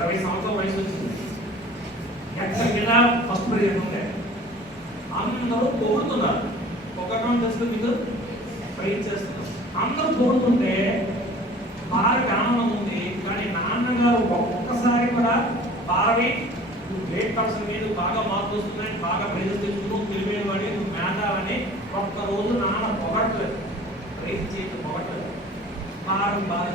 20 సంవత్సరాల వయసు వచ్చింది. ఎక్కడికి వెళ్ళా ఫస్ట్ ప్రైజ్ ఉంటే అందరూ పొగుడుతున్నారు. పొగడం తెలుసు మీకు, ప్రైజ్ చేస్తున్నారు. అందరూ పొగుడుతుంటే భార్యకి ఆనందం ఉంది. కానీ నాన్నగారు ఒక్కసారి కూడా భార్య గ్రేట్ పర్సన్ మీద బాగా మార్పు వస్తున్నాయి, బాగా ప్రైజ్ తెచ్చుకున్నావు, తెలివేది వాడి నువ్వు మేధావని ఒక్కరోజు నాన్న పొగట్లేదు, ప్రైజ్ చేసి పొగట్లేదు. భార్య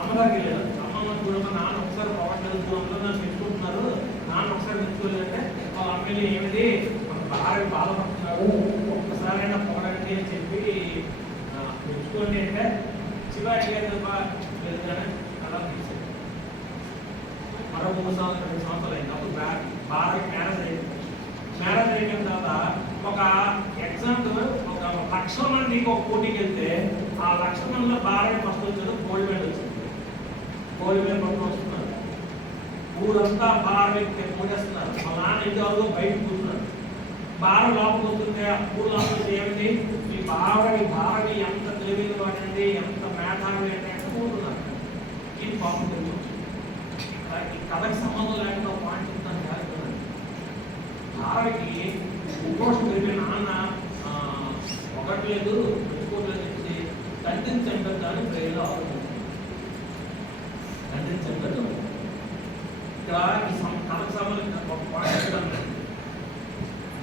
అమ్మగారికి వెళ్ళారు. అమ్మమ్మ చూడమ్మా నాన్న ఒకసారి పొగట్లేదు, అందరూ నన్ను మెచ్చుకుంటున్నారు, నాన్న ఒకసారి మెచ్చుకోలేదంటే వాళ్ళ అమ్మని ఏమిటి మన భార్య బాధపడుతున్నారు, ఒక్కసారైనా పొగడండి అని చెప్పి మెచ్చుకోండి అంటే శివాజీ గారి వెళ్తానని అలా తీసారు. మరో 3 సంవత్సరాలు అయింది. అప్పుడు భార్య మ్యారేజ్ అయింది. మ్యారేజ్ అయిన తర్వాత ఒక ఎగ్జాంపుల్ ఒక 1,00,000 మందికి ఒక పోటీకి వెళ్తే ఆ 1,00,000 మందిలో భార్య ఫస్ట్ వచ్చారు, గోల్డ్ మెడల్ వచ్చింది. గోల్డ్ మెడల్ పట్టుకుని వస్తున్నారు. ఊరంతా భార్య పూజేస్తున్నారు. మా నాన్న ఇంటి వాళ్ళు బయట కూర్చున్నారు. భార్య లోపలికి వస్తుంటే ఊరు లోపలికి ఏమిటి మీ భార్య ఎంత తెలివిన వాడండి, ఎంత మేధావి అంటే కూర్చున్నారు. ఈ పాపం తెలుసు. ఈ కథకి సంబంధం లేకుండా పాయింట్ చెప్తాను కాదు. భార్యకి ఉపోషం పెరిగిన నాన్న ఒకట్లేదు పెట్టుకోవట్లేదు చెప్పి తండ్రిని చంపేద్దామని ప్రేరణ ఆలోచించారు. తండ్రిని చంపేద్దాం. ఇక్కడ ఈ కథకు సంబంధించిన ఒక పాయింట్ చెప్తాను.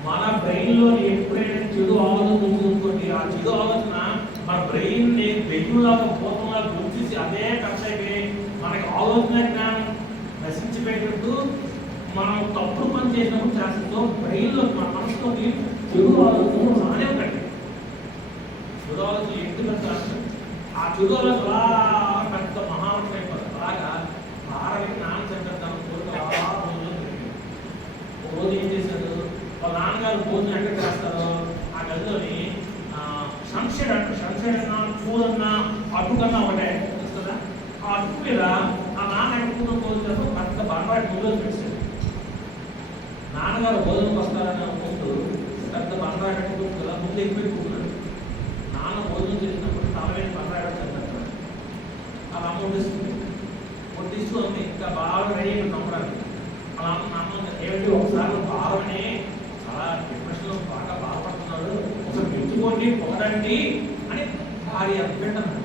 మన బ్రెయిన్ లో ఎప్పుడైనా చెడు ఆలోచన ఉందనుకోండి, ఆ చెడు ఆలోచన మన బ్రెయిన్ ని బెగ్గులాగా పోతంలాగా గుర్తించి అదే కష్టమే మనకి ఆలోచన జ్ఞానం నశించిపోయేటట్టు మనం తప్పుడు పని చేసినప్పుడు చేస్తుందో బ్రెయిన్ లో మన మనసులోకి చెడు ఆలోచనలు రానే ఉంటాయి. చెడు ఆలోచన ఎందుకు ఆ చెడు ఆలోచన పెద్ద మహావతం అయిపోతుంది. అలాగా భారతకి నాన్న చెప్పేద్దాం ఒక రోజు ఏం చేశారు, వాళ్ళ నాన్నగారు భోజనం ఎక్కడ చేస్తారో ఆ గదిలోని సంక్షేడ్ అంటారు. సంక్షేడ్ అన్నా చూడన్నా అటు కన్నా ఒకటే వస్తుందా, ఆ అటు మీద ఆ నాన్న ఎక్కడ కూతురు భోజనం పెద్ద బండవాడి ముందు పెట్టారు. నాన్నగారు భోజనం వస్తారని అనుకుంటూ పెద్ద బండవాడి కదా ముందు ఎక్కువ కూర్చున్నాడు. నాన్న భోజనం చేసినప్పుడు తలవేని బండవాడి చదివేస్తాడు. అలా అమ్మ వడ్డిస్తూ ఉంది. ఇంకా బాగా రెడీ అయిన నమ్మడానికి అలా అమ్మ ఏమిటి ఒకసారి బావని చాలా డిప్రెషన్లో బాగా బాధపడుతున్నాడు, ఒకసారి మెచ్చుకోండి పొగడండి అని భార్య వింటున్నాడు.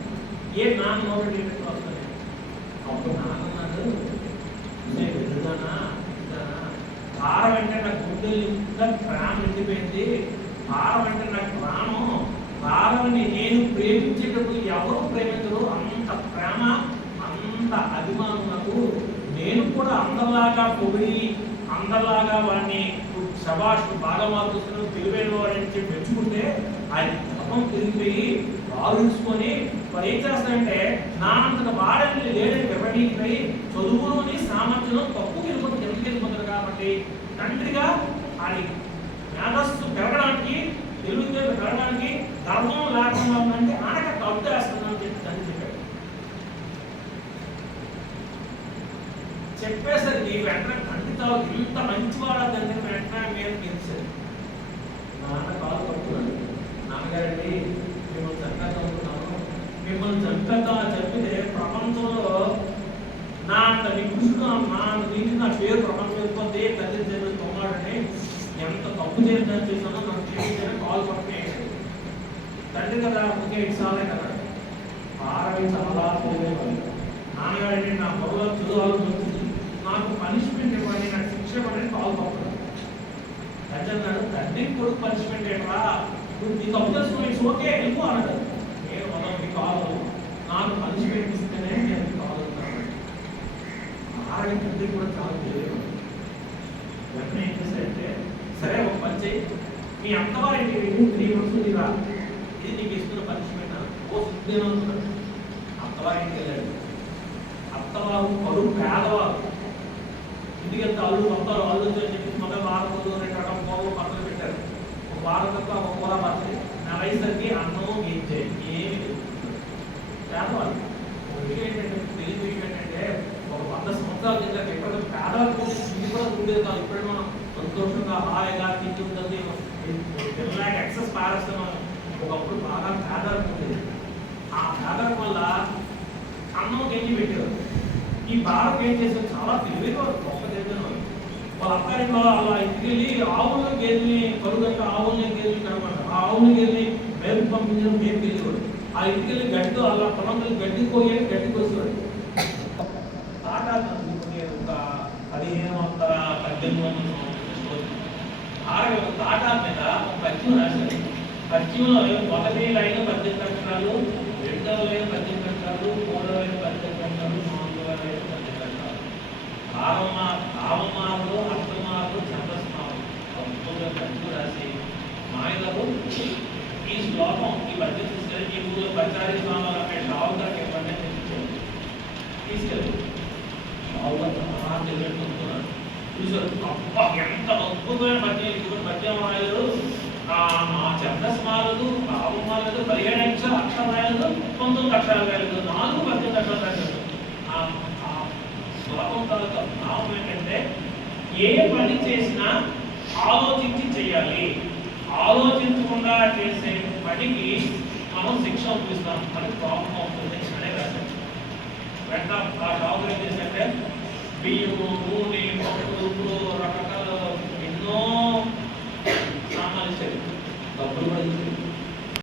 ఏ నాన్న నోటి వస్తుంది. అప్పుడు నాన్నన్నాడు ఎదుగుదానా భారం అంటే నాకు గుండెలు ఇంకా ప్రాణం ఎండిపోయింది, భారం అంటే నాకు ప్రాణం, భారాన్ని నేను ప్రేమించేటప్పుడు ఎవరు ప్రేమించరు, అంత ప్రేమ అంత అభిమానం నాకు. నేను కూడా అందరిలాగా పొగిడి అందరిలాగా వాడిని శబాష్ బాగా మార్పుస్తున్నాడు తెలివైన వాడని చెప్పి మెచ్చుకుంటే ఆయన తపం తిరిగిపోయి ఆలోచించుకొని వాడు ఏం చేస్తాడంటే నానంతట వాడని లేడని వివరణిపోయి చదువులోని సామర్థ్యంలో తప్పు వెళ్ళిపోతుంది, ఎందుకు వెళ్ళిపోతారు. కాబట్టి తండ్రిగా ఆయన మేధస్సు పెరగడానికి తెలుగు పెరగడానికి ధర్మం లేకుండా ఉందంటే ఆయనకు తప్పు వేస్తున్నాను చెప్పి తండ్రి చెప్పాడు. చెప్పేసరికి వెంటనే తండ్రి తావు ఇంత మంచివాడా తండ్రి వెంటనే మీద గెలిచారు. నాన్న కాలు పడుతున్నాడు. నాన్నగారండి మిమ్మల్ని చంపేద్దాం అనుకున్నాను, మిమ్మల్ని చంపేద్దాం చెప్పితే ప్రపంచంలో నా అంత నికృష్టుడు నా పేరు ప్రపంచం వెళ్ళిపోతే తల్లి తండ్రి తొమ్మాడని ఎంత తప్పు చేద్దామని చేశానో నాకు తెలియదు. కాలు పట్టుకునే తండ్రి కదా ఒకే ఇసాలే కదా భారవి చాలా తెలియవాలి. నాన్నగారండి నా పొరలో చదువు నాకు పనిష్మెంట్ ఇవ్వండి, నాకు శిక్ష ఇవ్వండి కాల్ పడుతున్నాడు. తండ్రి అన్నాడు తండ్రి కొడుకు పనిష్మెంట్ ఏంట్రా, నువ్వు నీ తప్పు చేసుకుని ఇట్స్ ఓకే ఎందుకు అన్నాడు. నేను మొదటి కాదు నాకు పనిష్మెంట్ ఇస్తేనే నేను కాల్ అవుతాను. ఆరవి తండ్రి కూడా చాలా తెలియదు. వెంటనే ఏం చేశారంటే సరే ఒక పని చేయి, మీ అత్తవారింటి 3 months రా, ఇది నీకు ఇస్తున్న పనిష్మెంట్ ఓ సిద్ధేమవుతున్నాడు. అత్తవారింటికి వెళ్ళాడు. అత్తవారు పరువు పేదవారు, ఇంటికి వెళ్తే అల్లు మొత్తం అల్లు అని చెప్పి మొదటి వారం 2 రకం కూరలు పక్కన పెట్టారు. ఒక వారం తప్ప ఒక కూర పచ్చడి నా వయసుకి అన్నం ఏమి పేదవాళ్ళు. ఒకటి ఏంటంటే తెలివి ఏంటంటే ఒక 100 సంవత్సరాల కింద ఎక్కడ పేదవాళ్ళకి ఇది కూడా ఉండేది కాదు. ఇప్పుడే మనం సంతోషంగా హాయిగా తిండి ఉంటుంది, పిల్లలకి ఎక్సెస్ పారేస్తున్నాం. ఒకప్పుడు బాగా పేదరికం ఉండేది. ఆ పేదరికం వల్ల అన్నం గెంజి పెట్టారు. ఈ తారక ఏం చేశారు, చాలా తెలివైన వాడు, గొప్ప తెలివైన వాడు. వాళ్ళ అత్తారింట్లో అలా ఇంటికి వెళ్ళి ఆవులను గేదెని కలుగంటే ఆవుల్ని గేదెని కనమాట, ఆ ఆవుని గేదెని మేపు పంపించడం మేము వెళ్ళేవాడు. ఆ ఇంటికి వెళ్ళి గడ్డి అలా పొలం గడ్డి కోయాలి, గడ్డి కోసేవాడు. తాటా ఒక 1518 ఒక తాటా మీద ఒక పద్యం రాశారు. పద్యంలో మొదటి లైన్ 18 అక్షరాలు, రెండవ లైన్ 18 అక్షరాలు, మూడవ లైన్ 18 అక్షరాలు, నాలుగవ లైన్ 18 అక్షరాలు. భావమాలు, అర్థమాలు, ఛందస్మాలు సంపూర్ణ పద్యం రాసి మాయలకు ఈ శ్లోకం ఈ పద్యం తీసుకెళ్ళి ఈ ఊళ్ళో పచారీ స్వామి అనే షావుగారికి ఇవ్వండి అని తీసుకెళ్ళి షావుగా తెలియట్టుకున్నాడు. చూసారు, అబ్బా ఎంత అద్భుతమైన పద్యం, ఇటువంటి పద్యం రాయలు. ఆ ఛందస్మాలదు, భావమాలదు, 17 అక్షరాలు రాయలేదు, 19 అక్షరాలు రాయలేదు, 18 అక్షరాలు రాయలేదు. ఆ శ్లోకం తాలూకా భావం ఏంటంటే ఏ పని చేసినా ఆలోచించి చేయాలి, ఆలోచించకుండా చేసే పనికి మనం శిక్ష చూపిస్తాం, అది కోపం అవుతుంది అనే రాశారు. వెంట ఆ షాపు ఏం చేశారంటే బియ్యము, నూనె, పప్పు